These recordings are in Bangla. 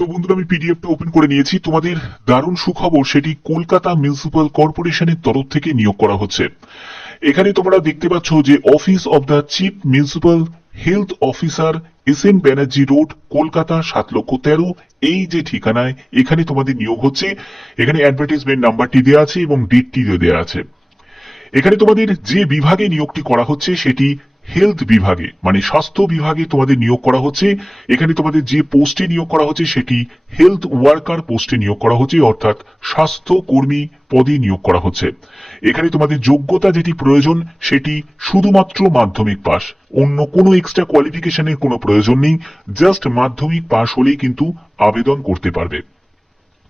তো বন্ধুরা, আমি পিডিএফটা ওপেন করে নিয়েছি। তোমাদের দারুণ সুখবর, সেটি কলকাতা মিউনিসিপ্যাল কর্পোরেশনের তরফ থেকে নিয়োগ করা হচ্ছে। এখানে তোমরা দেখতে পাচ্ছ যে office of the chief municipal health officer SN Banerjee road, Kolkata 7,13,000, এই যে ঠিকানায় এখানে তোমাদের নিয়োগ হচ্ছে। এখানে অ্যাডভার্টাইজমেন্ট নাম্বারটি দেওয়া আছে এবং ডেটটি দেওয়া আছে। এখানে তোমাদের যে বিভাগে নিয়োগটি করা হচ্ছে সেটি হেলথ বিভাগে, মানে স্বাস্থ্য বিভাগে তোমাদের নিয়োগ করা হচ্ছে। এখানে তোমাদের যে পোস্টে নিয়োগ করা হচ্ছে সেটি হেলথ ওয়ার্কার পোস্টে নিয়োগ করা হচ্ছে, অর্থাৎ স্বাস্থ্য কর্মী পদে নিয়োগ করা হচ্ছে। এখানে তোমাদের যোগ্যতা যেটি প্রয়োজন সেটি শুধুমাত্র মাধ্যমিক পাস, অন্য কোনো এক্সট্রা কোয়ালিফিকেশনের কোনো প্রয়োজন নেই। জাস্ট মাধ্যমিক পাস হলেই কিন্তু আবেদন করতে পারবে।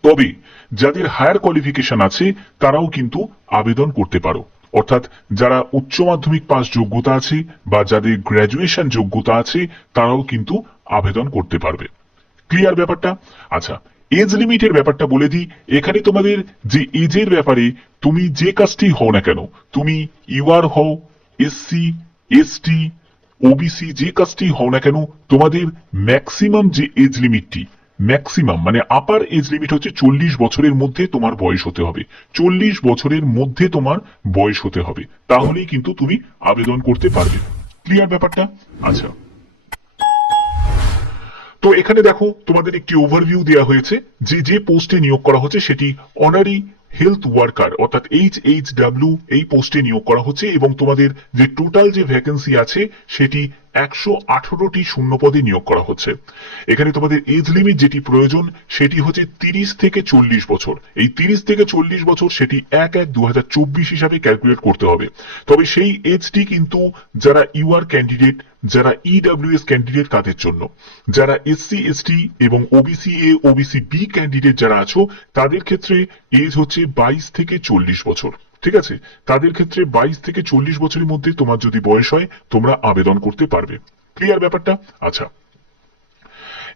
তবে যাদের হায়ার কোয়ালিফিকেশন আছে তারাও কিন্তু আবেদন করতে পারো, অর্থাৎ যারা উচ্চ মাধ্যমিক পাস যোগ্যতা আছে বা যাদের গ্র্যাজুয়েশন যোগ্যতা আছে তারাও কিন্তু আবেদন করতে পারবে। ক্লিয়ার ব্যাপারটা? আচ্ছা, এজ লিমিটের ব্যাপারটা বলে দিই। এখানে তোমাদের যে এজের ব্যাপারে, তুমি যে কাস্টই হও না কেন, তুমি ইউআর হও, SC, ST, OBC, যে কাস্টই হও না কেন, তোমাদের ম্যাক্সিমাম যে এজ লিমিটটি, ম্যাক্সিমাম মানে আপার এজ লিমিট হচ্ছে 40 বছরের মধ্যে তোমার বয়স হতে হবে। 40 বছরের মধ্যে তোমার বয়স হতে হবে, তাহলেই কিন্তু তুমি আবেদন করতে পারবে। ক্লিয়ার ব্যাপারটা? আচ্ছা, তো এখানে দেখো তোমাদের একটি ওভারভিউ দেওয়া হয়েছে যে যে পোস্টে নিয়োগ করা হচ্ছে সেটি অনারি হেলথ ওয়ার্কার অর্থাৎ HHW এই পোস্টে নিয়োগ করা হচ্ছে, এবং তোমাদের যে টোটাল যে ভ্যাকেন্সি আছে সেটি 118টি শূন্য পদে নিয়োগ করা হচ্ছে। এখানে তোমাদের এজ লিমিট যেটি প্রয়োজন সেটি হচ্ছে 30 থেকে 40 বছর। এই 30 থেকে 40 বছর সেটি 1/1/2024 হিসাবে ক্যালকুলেট করতে হবে। তবে সেই এজটি কিন্তু যারা ইউআর ক্যান্ডিডেট, যারা EWS ক্যান্ডিডেট তাদের জন্য। যারা SC ST এবং OBC A OBC B candidate যারা আছো তাদের ক্ষেত্রে এজ হচ্ছে 22 থেকে 40 বছর। ঠিক আছে, তাদের ক্ষেত্রে 22 থেকে 40 বছরের মধ্যে তোমার যদি বয়স হয় তোমরা আবেদন করতে পারবে। ক্লিয়ার ব্যাপারটা? আচ্ছা,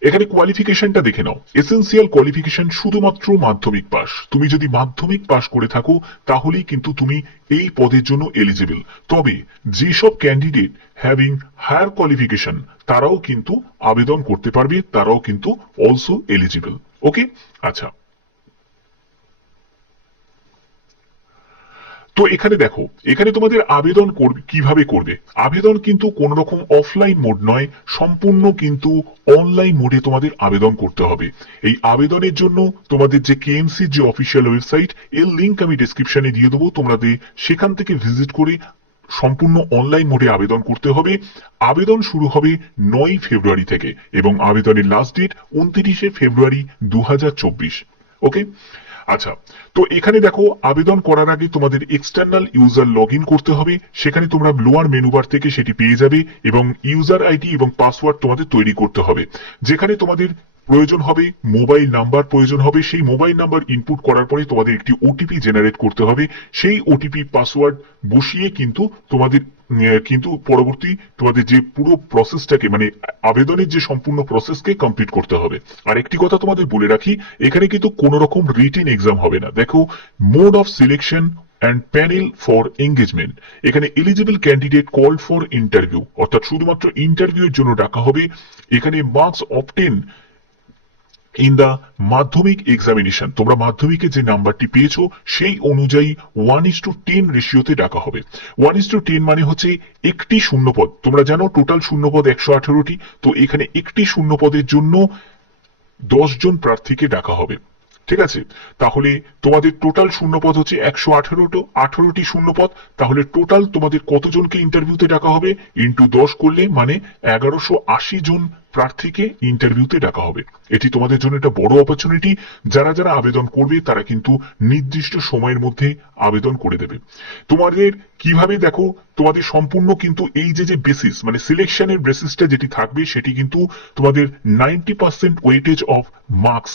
এখানে কোয়ালিফিকেশনটা দেখে নাও। এসেন্সিয়াল কোয়ালিফিকেশন শুধুমাত্র মাধ্যমিক পাস। তুমি যদি মাধ্যমিক পাস করে থাকো তাহলেই কিন্তু তুমি এই পদের জন্য এলিজিবল। তবে যেসব ক্যান্ডিডেট হ্যাভিং হায়ার কোয়ালিফিকেশন তারাও কিন্তু আবেদন করতে পারবে, তারাও কিন্তু অলসো এলিজিবল। ওকে, আচ্ছা, তো এখানে দেখো, এখানে তোমাদের আবেদন কিভাবে করবে। আবেদন কিন্তু কোন রকম অফলাইন মোড নয়, সম্পূর্ণ কিন্তু অনলাইন মোডে তোমাদের আবেদন করতে হবে। এই আবেদনের জন্য তোমাদের যে KMC যে অফিসিয়াল ওয়েবসাইট, এর লিংক আমি ডেসক্রিপশনে দিয়ে দেবো, তোমাদের সেখান থেকে ভিজিট করে সম্পূর্ণ অনলাইন মোডে আবেদন করতে হবে। আবেদন শুরু হবে 9 ফেব্রুয়ারি থেকে এবং আবেদনের লাস্ট ডেট 29 ফেব্রুয়ারি 2024। ওকে, আচ্ছা, তো এখানে দেখো আবেদন করার আগে তোমাদের এক্সটার্নাল ইউজার লগ ইন করতে হবে। সেখানে তোমরা লোয়ার মেনু বার থেকে সেটি পেয়ে যাবে এবং ইউজার আইডি এবং পাসওয়ার্ড তোমাদের তৈরি করতে হবে। যেখানে তোমাদের প্রয়োজন হবে মোবাইল নাম্বার, প্রয়োজন হবে সেই মোবাইল নাম্বার ইনপুট করার পরে তোমাদের একটি ওটিপি জেনারেট করতে হবে। সেই ওটিপি পাসওয়ার্ড বসিয়ে কিন্তু তোমাদের কিন্তু পরবর্তী তোমাদের যে পুরো প্রসেসটাকে মানে আবেদনের যে সম্পূর্ণ প্রসেসকে কমপ্লিট করতে হবে। আর একটি কথা তোমাদের বলে রাখি, এখানে কিন্তু কোন রকম রিটেন এক্সাম হবে না। দেখো, mode of selection and panel for engagement, এখানে eligible candidate call for interview, অর্থাৎ শুধুমাত্র ইন্টারভিউ এর জন্য ডাকা হবে। এখানে মার্কস অবটেন ইন দা মাধ্যমিক এক্সামিনেশন, তোমরা মাধ্যমিকে যে নাম্বারটি পেয়েছো সেই অনুযায়ী 1:10 রেশিওতে ডাকা হবে। 1:10 মানে হচ্ছে একটি শূন্যপদ। তোমরা জানো টোটাল শূন্যপদ 118টি, তো এখানে একটি শূন্যপদের জন্য 10 জন প্রার্থীকে ডাকা হবে। ঠিক আছে, তাহলে তোমাদের টোটাল শূন্যপদ হচ্ছে 118টি শূন্যপদ। তাহলে টোটাল তোমাদের কতজনকে ইন্টারভিউতে ডাকা হবে ইন্টু 10 করলে মানে 1180 জন প্রার্থীকে ইন্টারভিউতে ডাকা হবে। এটি তোমাদের জন্য একটা বড় অপরচুনিটি। যারা যারা আবেদন করবে তারা কিন্তু নির্দিষ্ট সময়ের মধ্যে আবেদন করে দেবে। তোমাদের কিভাবে দেখো, তোমাদের সম্পূর্ণ কিন্তু এই যে যে বেসিস মানে সিলেকশনের বেসিসটা যেটি থাকবে সেটি কিন্তু তোমাদের 90% weightage of marks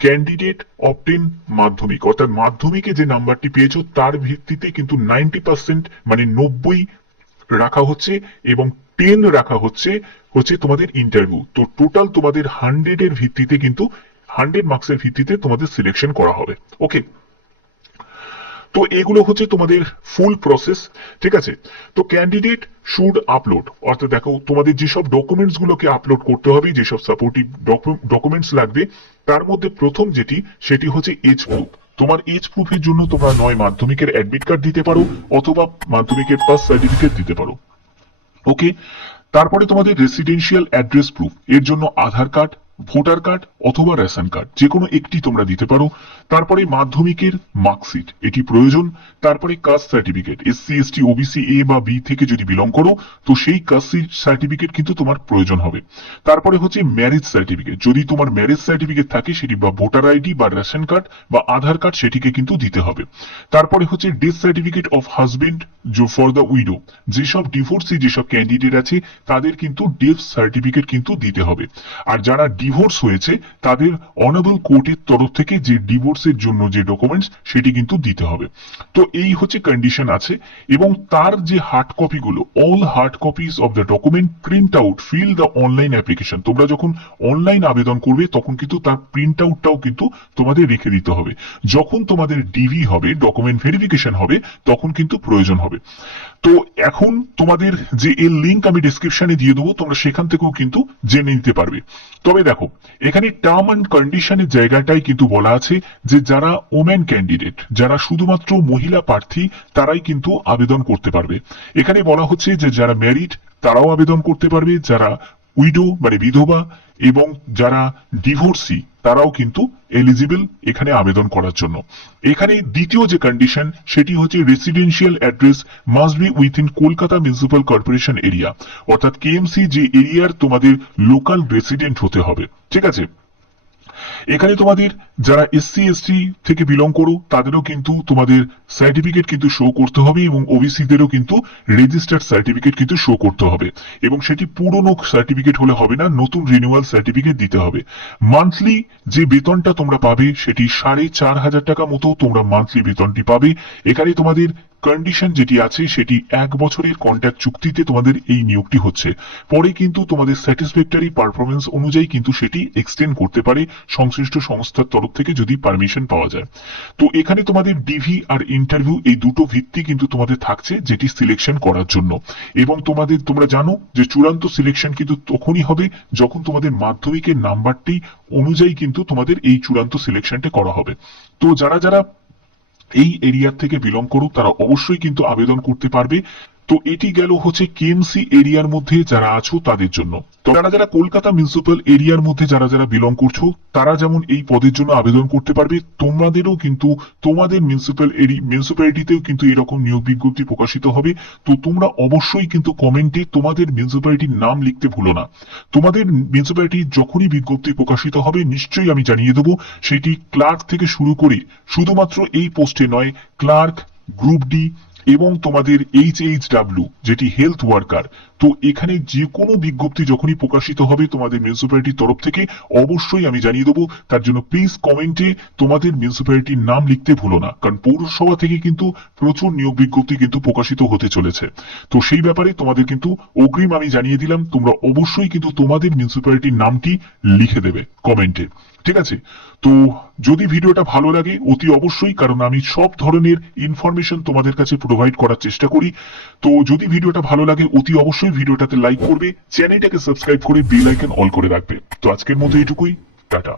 candidate obtain মাধ্যমিক, অর্থাৎ মাধ্যমিকে যে নাম্বারটি পেয়েছো তার ভিত্তিতে কিন্তু 90% মানে 90 রাখা হচ্ছে এবং 10 রাখা হচ্ছে হচ্ছে তোমাদের ইন্টারভিউ। তো টোটাল তোমাদের 100 এর ভিত্তিতে কিন্তু 100 মার্কসের ভিত্তিতে তোমাদের সিলেকশন করা হবে। ওকে, তো এগুলো হচ্ছে তোমাদের ফুল প্রসেস, ঠিক আছে। তো ক্যান্ডিডেট শুড আপলোড, অর্থাৎ দেখো তোমাদের যেসব ডকুমেন্টস গুলোকে আপলোড করতে হবে, যেসব সাপোর্টিভ ডকুমেন্টস লাগবে, তার মধ্যে প্রথম যেটি সেটি হচ্ছে এজ প্রুফ। তোমার এজ প্রুফের জন্য তোমরা নয় মাধ্যমিকের অ্যাডমিট কার্ড দিতে পারো অথবা মাধ্যমিকের পাস সার্টিফিকেট দিতে পারো। ওকে, তারপরে তোমাদের রেসিডেন্সিয়াল অ্যাড্রেস প্রুফ, এর জন্য আধার কার্ড, ভোটার কার্ড অথবা রেশন কার্ড যে কোনো একটি তোমরা দিতে পারো। তারপরে মাধ্যমিকের মার্কশিট এটি প্রয়োজন। তারপরে caste certificate, SC ST OBC A বা বি থেকে যদি বিলং করো তো সেই কাস্ট সার্টিফিকেট কিন্তু তোমার প্রয়োজন হবে। তারপরে হচ্ছে ম্যারেজ সার্টিফিকেট, যদি তোমার ম্যারেজ সার্টিফিকেট থাকে সেটি বা ভোটার আইডি বা রেশন কার্ড বা আধার কার্ড সেটিকে কিন্তু দিতে হবে। তারপরে হচ্ছে death certificate of husband for the widow, যেসব ডিভোর্সি যেসব ক্যান্ডিডেট আছে তাদের কিন্তু ডেথ সার্টিফিকেট কিন্তু দিতে হবে। আর যারা ডিভোর্স হয়েছে তাদের অনারেবল কোর্টের তরফ থেকে যে ডিভোর্সের জন্য যে ডকুমেন্টস সেটি কিন্তু দিতে হবে। তো এই হচ্ছে কন্ডিশন আছে। এবং তার যে হার্ড কপিগুলো, all hard copies of the document print out fill the online application, তোমরা যখন অনলাইন আবেদন করবে তখন কিন্তু তার প্রিন্ট আউটটাও কিন্তু তোমাদের রেখে দিতে হবে। যখন তোমাদের ডিভি হবে, ডকুমেন্ট ভেরিফিকেশন হবে, তখন কিন্তু প্রয়োজন হবে। তো এখন তোমাদের যে এর লিঙ্ক আমি ডেসক্রিপশনে দিয়ে দেবো, তোমরা সেখান থেকেও কিন্তু জেনে নিতে পারবে। তবে দেখো এখানে টার্ম অ্যান্ড কন্ডিশনের জায়গাটাই কিন্তু বলা আছে যে যারা ওমেন ক্যান্ডিডেট, যারা শুধুমাত্র মহিলা প্রার্থী, তারাই কিন্তু আবেদন করতে পারবে। এখানে বলা হচ্ছে যে যারা ম্যারিড তারাও আবেদন করতে পারবে, যারা উইডো মানে বিধবা এবং যারা ডিভোর্সি তারাও কিন্তু এলিজিবল এখানে আবেদন করার জন্য। এখানে দ্বিতীয় যে কন্ডিশন সেটি হচ্ছে residential address must be within Kolkata municipal corporation area, অর্থাৎ কেএমসি যে এরিয়ার তোমাদের লোকাল রেসিডেন্ট হতে হবে, ঠিক আছে। এখানে তোমাদের যারা এসসি এসটি থেকে বিলং করো তাদেরও কিন্তু তোমাদের সার্টিফিকেট কিন্তু শো করতে হবে এবং ওবিসি দেরও কিন্তু রেজিস্টার্ড সার্টিফিকেট কিন্তু শো করতে হবে, এবং সেটি পুরনো সার্টিফিকেট হলে হবে না, নতুন রিনিউয়াল সার্টিফিকেট দিতে হবে। মান্থলি যে বেতনটা তোমরা পাবে সেটি 4,500 টাকা মতো তোমরা মান্থলি বেতনটি পাবে। এখানে তোমাদের কন্ডিশন যেটি আছে সেটি 1 বছরের কন্ট্রাক্ট চুক্তিতে তোমাদের এই নিয়োগটি হচ্ছে। পরে কিন্তু তোমাদের স্যাটিসফ্যাক্টরি পারফরমেন্স অনুযায়ী কিন্তু সেটি এক্সটেন্ড করতে পারে সংশ্লিষ্ট সংস্থার তরফ থেকে যদি পারমিশন পাওয়া যায়। তো এখানে তোমাদের ডিভি আর ইন্টারভিউ এই দুটো ভিত্তি কিন্তু তোমাদের থাকছে যেটি সিলেকশন করার জন্য। এবং তোমরা জানো যে চূড়ান্ত সিলেকশন কিন্তু তখনই হবে যখন তোমাদের মাধ্যমিকের নাম্বারটি অনুযায়ী কিন্তু তোমাদের এই চূড়ান্ত সিলেকশনটা করা হবে। তো যারা এই এরিয়ার থেকে বিলং করো তারা অবশ্যই কিন্তু আবেদন করতে পারবে। তো এটি গেল হচ্ছে কেএমসি এরিয়ার মধ্যে যারা আছো তাদের জন্য। তো যারা কলকাতা মিউনিসিপাল এরিয়ার মধ্যে যারা বিলং করছো তারা যেমন এই পদের জন্য আবেদন করতে পারবে, তোমাদেরও কিন্তু তোমাদের মিউনিসিপ্যালিটিতেও কিন্তু এরকম নিয়োগ বিজ্ঞপ্তি প্রকাশিত হবে। তো তোমরা অবশ্যই কিন্তু কমেন্টে তোমাদের মিউনিসিপ্যালিটির নাম লিখতে ভুলো না। তোমাদের মিউনিসিপ্যালিটি যখনই বিজ্ঞপ্তি প্রকাশিত হবে নিশ্চয়ই আমি জানিয়ে দেবো। সেটি ক্লার্ক থেকে শুরু করে শুধুমাত্র এই পোস্টে নয়, ক্লার্ক, গ্রুপ ডি এবং তোমাদের HHW যেটি হেলথ ওয়ার্কার, তো এখানে যে কোনো বিজ্ঞপ্তি যখনই প্রকাশিত হবে তোমাদের মিউনিসিপ্যালিটির তরফ থেকে অবশ্যই আমি জানিয়ে দেবো। তার জন্য প্লিজ কমেন্টে তোমাদের মিউনিসিপ্যালিটির নাম লিখতে ভুলো না, কারণ পৌরসভা থেকে কিন্তু প্রচুর নিয়োগ বিজ্ঞপ্তি কিন্তু প্রকাশিত হতে চলেছে। তো সেই ব্যাপারে তোমাদের কিন্তু অগ্রিম আমি জানিয়ে দিলাম, তোমরা অবশ্যই কিন্তু তোমাদের মিউনিসিপ্যালিটির নামটি লিখে দেবে কমেন্টে, ঠিক আছে। তো যদি ভিডিওটা ভালো লাগে অতি অবশ্যই, কারণ আমি সব ধরনের ইনফরমেশন তোমাদের কাছে প্রোভাইড করার চেষ্টা করি। তো যদি ভিডিওটা ভালো লাগে অতি অবশ্যই ভিডিওটাতে লাইক করবে, চ্যানেলটাকে সাবস্ক্রাইব করে বেল আইকন অল করে রাখবে। তো আজকের মতো এইটুকুই, টাটা।